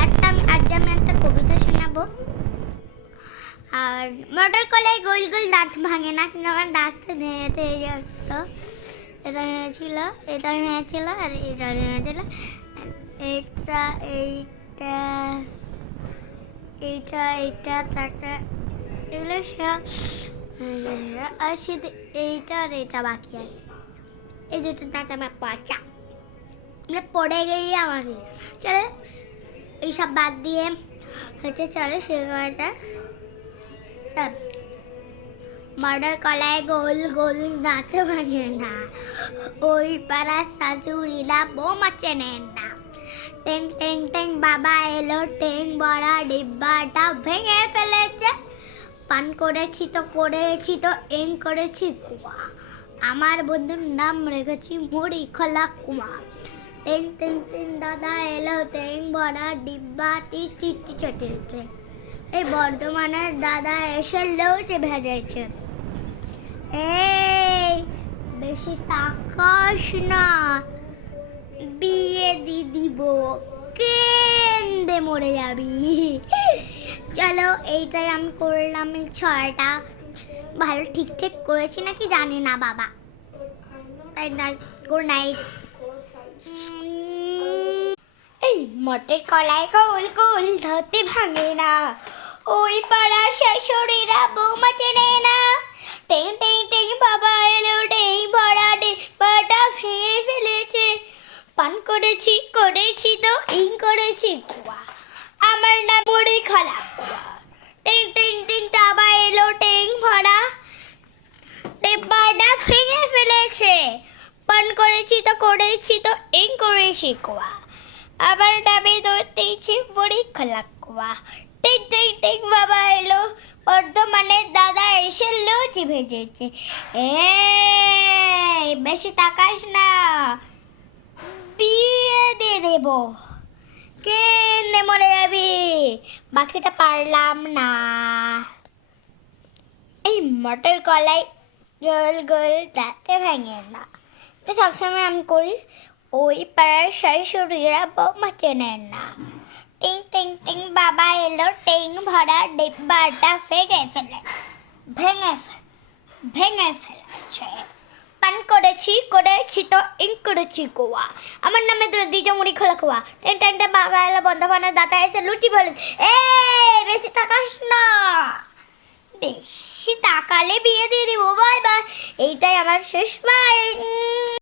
আজ আমি একটা কবিতা শোনাবো। আর মটর কলাই গোল গোল দাঁত ভাঙে না, কিন্তু আমার দাঁত ভেঙেছে। এই যে একটা এটা ভেঙেছিল, এটা ভেঙেছিল, আর এটা ভেঙেছিল, এটা এইটা এইটা এইটা তারটা এগুলো সব, আর শুধু এইটা আর এইটা বাকি আছে। এই দুটো দাঁত আমার পচা, পড়ে গিয়ে আমার চলে। এইসব বাদ দিয়ে হচ্ছে চলো শুরু করা যাক। মটর কলায় গোল গোল দাঁত ভাঙে না, ওই পাড়ার শাশুড়িরা বৌমা চেনে না। টেং টেং টেং বাবা এলো, টেং বড়া ডিব্বাটা ভেঙে ফেলেছে। পান করেছি তো এং করেছি কুয়া, আমার বন্ধুর নাম রেখেছি মুড়ি খোলা কুয়া। টেং টেং টেং দাদা এলো, টেং বড়া ডিব্বাটি চিটি চটেছে। এই বর্ধমানের দাদা এসে লৌচে ভেজেছে। এই বেশি তাকাস না, বিয়ে দিয়ে দিব, কেন্দে মরে যাবি। চলো এইটাই আমি করলাম, এই ছয়টা ভালো ঠিক করেছি নাকি জানি না বাবা। Good night. এই মটর কলাই গোল গোল ধরতে ভাঙে না, ওই পাড়া শাশুড়িরা বৌমা চেনে না। টেং টেং টেং বাবা এলো, টেং ভরা ডিব্বাটা ভেঙে ফেলেছে। পান করেছি তো ইং করেছি কুয়া, আমার নাম মুড়ি খোলা কুয়া। টেং টেং টেং বাবা এলো, টেং ভরা ডিব্বাটা ভেঙে ফেলেছে। পান করেছি তো ইং করেছি কুয়া, আবার ডাবে ধরতেছি মুড়ি খোলা কুয়া। টিং টিং টিং বাবা এলো, বর্ধমানের দাদা এসে লুচি ভেজেছে। এই বেশি তাকাস না, বিয়ে দিয়ে দেব, কেনে মরে যাবি। বাকিটা পারলাম না। এই মটর কলাই গোল গোল দাঁতে ভাঙে না, এটা সবসময় আমি করি। ওই পাড়ার শাশুড়িরা বৌমা চেনে না। টিং টিং টিং বাবা এলো, টিং ভরা ডিব্বাটা ভেঙে ফেলেছে। পান করেছি তো ইং করেছি কুয়া, আমার নামে দিজা মুড়ি খোলা কুয়া। টেন টেন টেন বাবা এলো, বন্ধবানের দাদা এসে লুচি বলে। বেশি তাকাস না, বেশি তাকালে বিয়ে দিয়ে দিব। বাই বাই, এইটাই আমার শেষ। বাই।